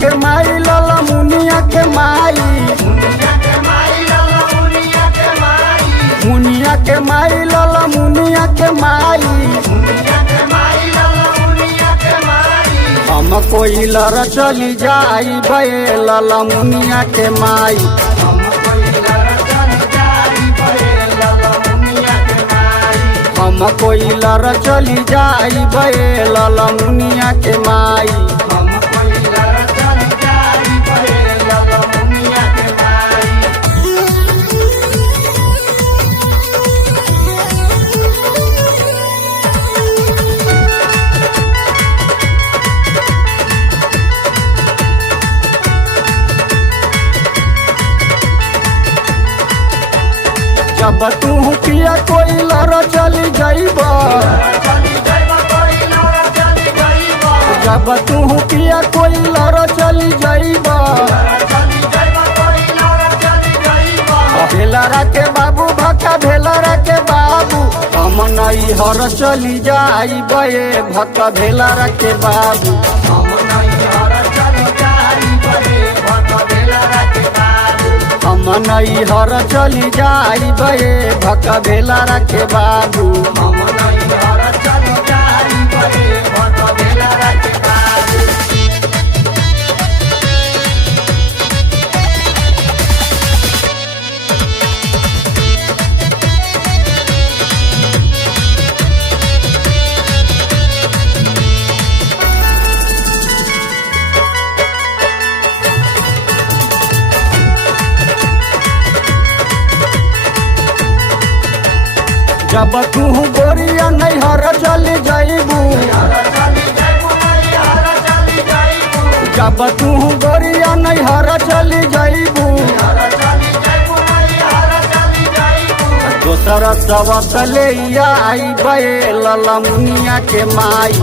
के माई लाला मुनिया के माई, मुनिया के माई लाला मुनिया के माई। हम कोई लड़ चली जाई बे लाला मुनिया के माई, हम कोई लड़ चली जाई बे लाला मुनिया के माई। जब तू पिया कोई लड़ चली जाइबा, जब तू पिया कोई लड़ चली जाइबा। भेलरा के बाबू भक्का भेलरा के बाबू, हम नहीं हर चली जाई बे भक्का भेलरा के बाबू। हम नहीं हर चली जाई बे भक्का भेलरा के बाबू। जब तू गोरिया नैहर चली जाइबू, जब तू गोरिया नैहर चली जाइबू। दोसर सबक ले आई बे लाला मुनिया के माई,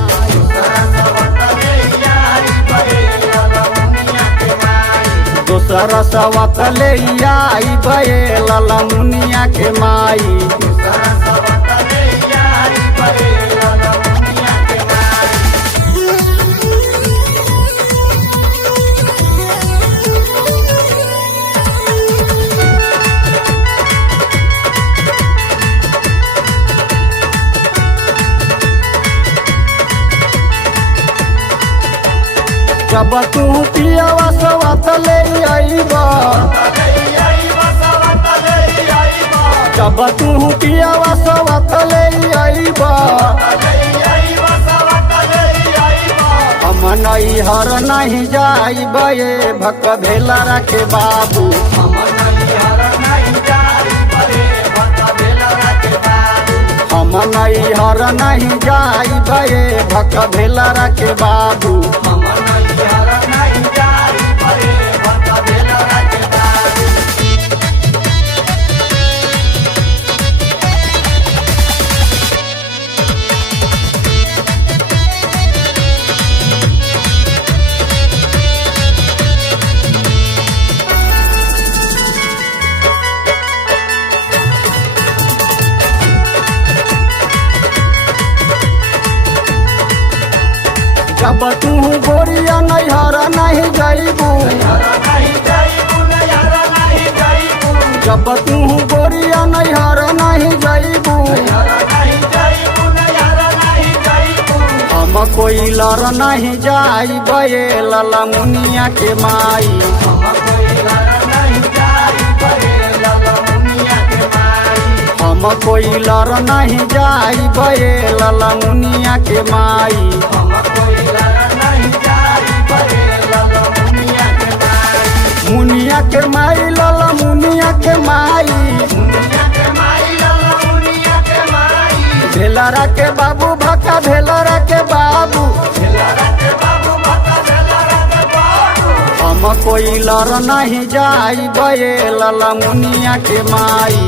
दोसर सबक ले आई बे लाला मुनिया के माई। जब तू पियावा सवत ले आईबा, जब तू पियावा सवत ले आईबा। हम नहीं हर नहीं जाई बे भक्का भेलरा के बाबू, हम नहीं हर नहीं जाई बे भक्का भेलरा के बाबू। जब तू गोरिया नैहर नहीं जाइबू, जब तू गोरिया नैहर नहीं जाइबू। हम कोई लड़ नहीं जाई बे लाला मुनिया के माई, हम कोई लड़ नहीं जाई बे लाला मुनिया के माई। मुनिया के माई लाला मुनिया के माई, भेलरा के बाबू भक्का भेलरा के बाबू। हम कोई लड़ नहीं जाई बे लाला मुनिया के माई,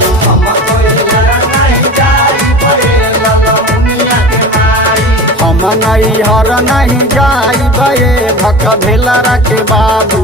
हम नहीं हर नहीं जाई बे भक्का भेलरा के बाबू।